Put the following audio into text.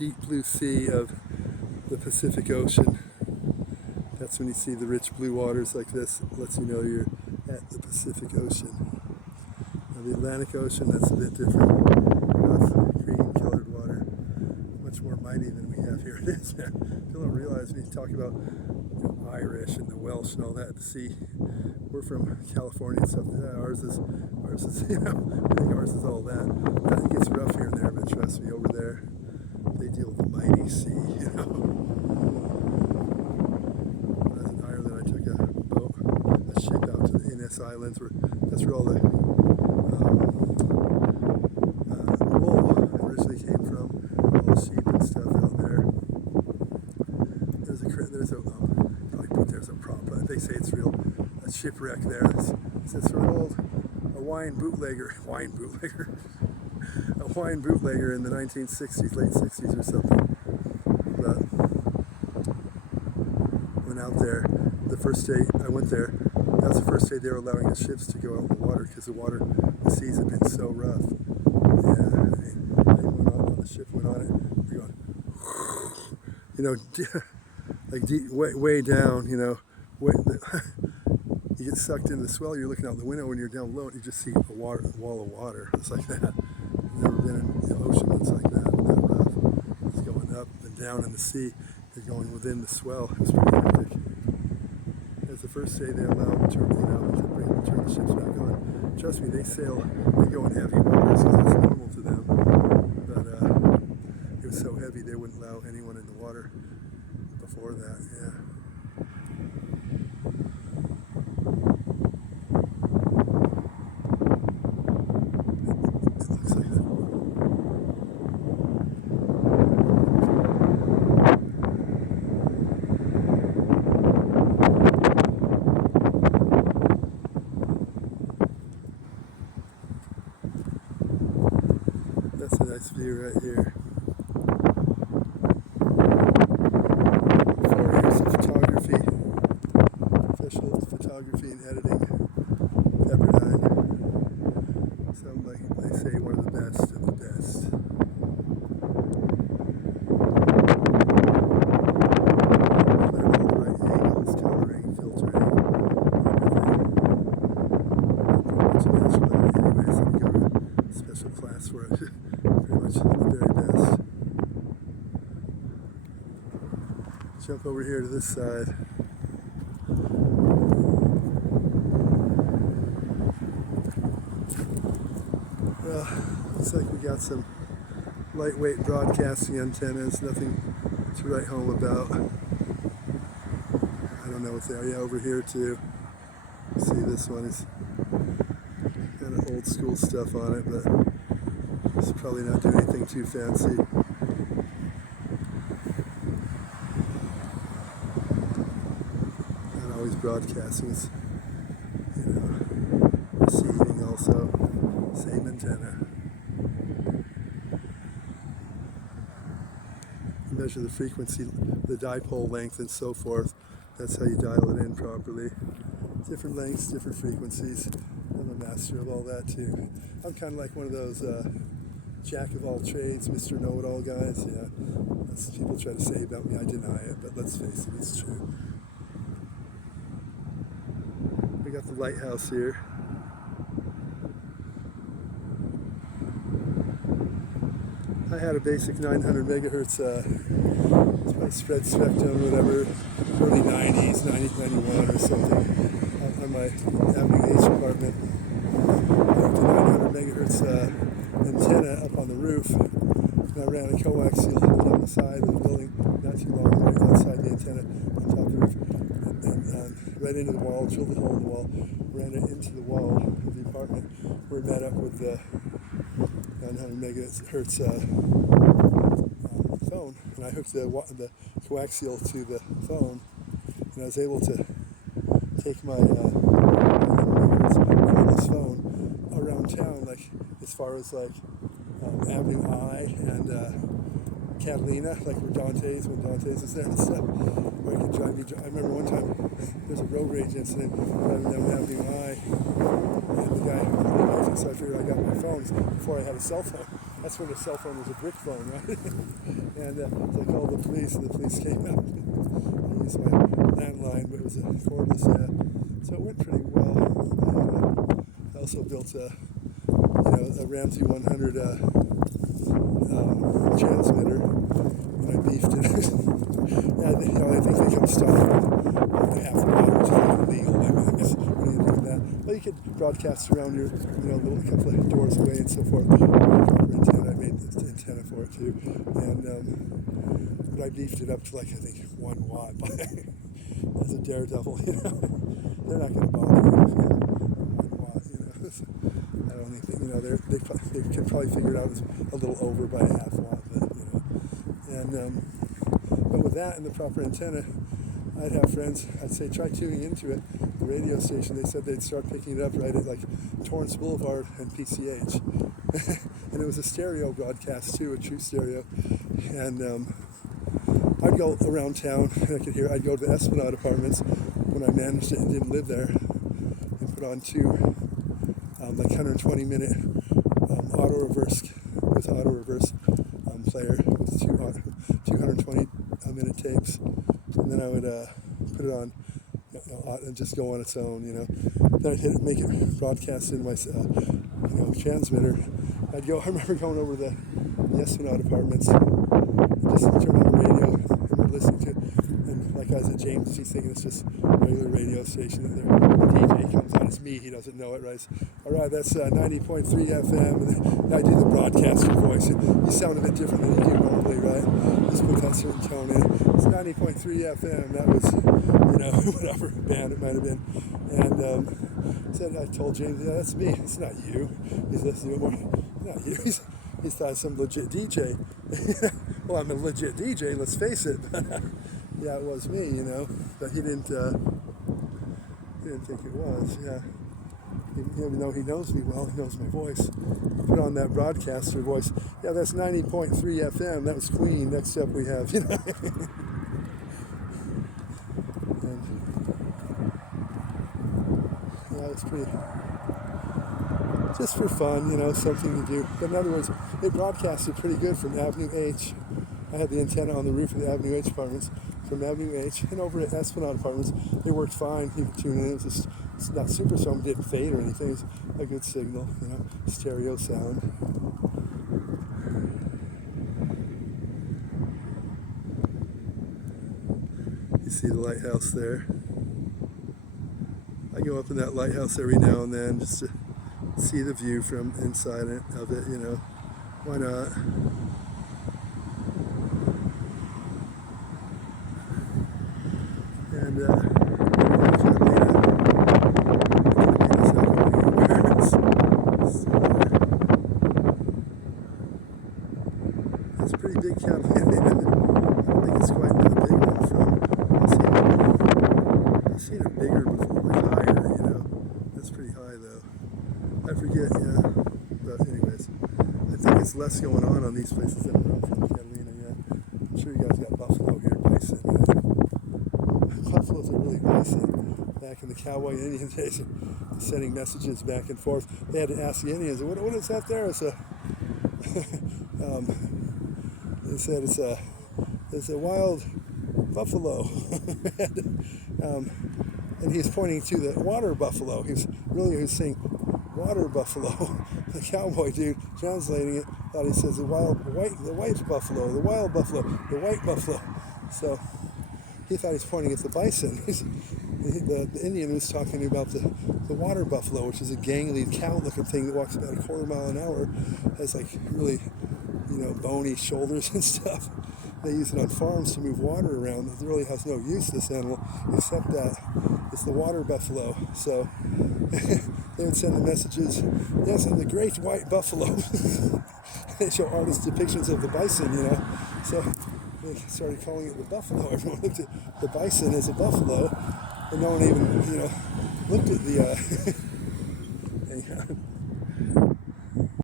deep blue sea of the Pacific Ocean. That's when you see the rich blue waters like this. It lets you know you're at the Pacific Ocean. Now the Atlantic Ocean, that's a bit different. Rough, green colored water. Much more mighty than we have here. It is, man. People don't realize when you talk about Irish and the Welsh and all that, the sea. We're from California and stuff. Yeah, ours is, I think ours is all that. I think it's rough here and there, but trust me, over there, they deal with the mighty sea, When I was in Ireland, I took a boat, a ship out to the Innes Islands, that's where all the wool originally came from, all the sheep and stuff out there. There's a prop, but they say it's real. A shipwreck there. It's from an old wine bootlegger in the 1960s, late 60s or something. But went out there. The first day I went there, that was the first day they were allowing the ships to go out in the water because the seas had been so rough. Yeah, they went on the ship, went on it. They're going, like deep, way down, you get sucked into the swell, you're looking out the window when you're down low and you just see a wall of water. It's like that. I've never been in the ocean that's like that rough. It's going up and down in the sea. You're going within the swell. It's pretty epic. That's the first day they allowed to turn the ships back on. Trust me, they go in heavy waters because that's normal to them. But it was so heavy they wouldn't allow anyone in the water before that, yeah. That's a nice view right here. 4 years of photography, professional photography and editing, Pepperdine. Some, like they say, one of the best of the best. Learn all the right angles, coloring, filtering, everything. Much natural anyway, so you go to a special class for it. Pretty much the very best. Jump over here to this side. Well, looks like we got some lightweight broadcasting antennas, nothing to write home about. I don't know what they are. Yeah, over here too. See, this one is kind of old school stuff on it, but it's probably not doing anything too fancy. Not always broadcasting, it's, receiving also. Same antenna. You measure the frequency, the dipole length, and so forth. That's how you dial it in properly. Different lengths, different frequencies. I'm a master of all that too. I'm kind of like one of those jack of all trades, Mr. Know-it-all guys. Yeah, that's what people try to say about me. I deny it, but let's face it, it's true. We got the lighthouse here. I had a basic 900 megahertz it's my spread spectrum, whatever, early 90s, 91 or something, on my Avenue H apartment. I hooked a 900 megahertz antenna up on the roof, and I ran a coaxial down the side of the building, not too long, right outside the antenna, on top of the roof, and right into the wall, drilled a hole in the wall, ran it into the wall of the apartment, where it met up with the 900 megahertz phone, and I hooked the coaxial to the phone, and I was able to take my wireless phone around town, like as far as like Avenue I and Catalina, like when Dante's is there and stuff, where I could drive me. I remember one time there's a road rage incident driving down Avenue I, and the guy, so I figured I got my phone before I had a cell phone. that's when the cell phone was a brick phone, right? And so I called the police, and the police came out. I used my landline, but it was a cordless, so it went pretty well. I also built a Ramsey 100 transmitter, and I beefed it. And, I think they come stock half an hour, which is like illegal. I mean, I guess what do you do with that? Well, you could broadcast around your, little couple of doors away and so forth. Proper antenna. I made the antenna for it too, and but I beefed it up to like I think 1 watt. As a daredevil, they're not going to bother you. 1 watt, So I don't think they can probably figure it out as a little over by a half watt, but with that and the proper antenna, I'd have friends, I'd say try tuning into it, the radio station. They said they'd start picking it up right at like Torrance Boulevard and PCH. And it was a stereo broadcast too, a true stereo. And I'd go around town and I could hear, I'd go to the Esplanade apartments when I managed it and didn't live there, and put on 2 like 120-minute auto reverse player with 220-minute tapes, and then I would put it on and just go on its own, Then I'd make it broadcast in my transmitter. I remember going over to the Esplanade apartments, just turn on the radio, and we're listening to it, and like I was at Jayce, he's thinking it's just a regular radio station, and the DJ comes on, it's me, he doesn't know it, right? All right, that's 90.3 FM, and then I do the broadcaster voice, and you sound a bit different than you do normally, right? Just put that certain tone in. It's 90.3 FM, that was, whatever band it might have been, and I told James, yeah, that's me, it's not you. He's listening to it more, not you. He thought some legit DJ. Well, I'm a legit DJ, let's face it. Yeah, it was me, but he didn't think it was, yeah. Even though he knows me well, he knows my voice. I put on that broadcaster voice. Yeah, that's 90.3 FM. That was Queen. Next up we have, And, yeah, it's pretty, just for fun, something to do. But in other words, it broadcasted pretty good from Avenue H. I had the antenna on the roof of the Avenue H apartments, from Avenue H, and over at Esplanade apartments, it worked fine. You could tune in. It was just, it's not super, so it didn't fade or anything. It's a good signal, stereo sound. You see the lighthouse there. I go up in that lighthouse every now and then just to see the view from inside of it, Why not? And that's a pretty big cabin. I don't think it's quite that big one from. I've seen it bigger before, like higher, That's pretty high though. I forget, yeah. But anyways, I think it's less going on these places than around from Catalina, yeah. I'm sure you guys got buffalo here, bison, Buffaloes are really bison. Back in the cowboy Indian days, sending messages back and forth. They had to ask the Indians, what is that there? It's a, they said it's a wild buffalo. And he's pointing to the water buffalo. He was saying water buffalo. The cowboy dude translating it thought he says the white buffalo, the wild buffalo, the white buffalo. So he thought he's pointing at the bison. The Indian was talking about the water buffalo, which is a gangly cow-looking thing that walks about a quarter mile an hour, has like really, bony shoulders and stuff. They use it on farms to move water around. It really has no use, this animal, except that it's the water buffalo. So they would send the messages, yes, and the great white buffalo. They show artist depictions of the bison, So they started calling it the buffalo. Everyone looked at the bison as a buffalo, and no one even, looked at the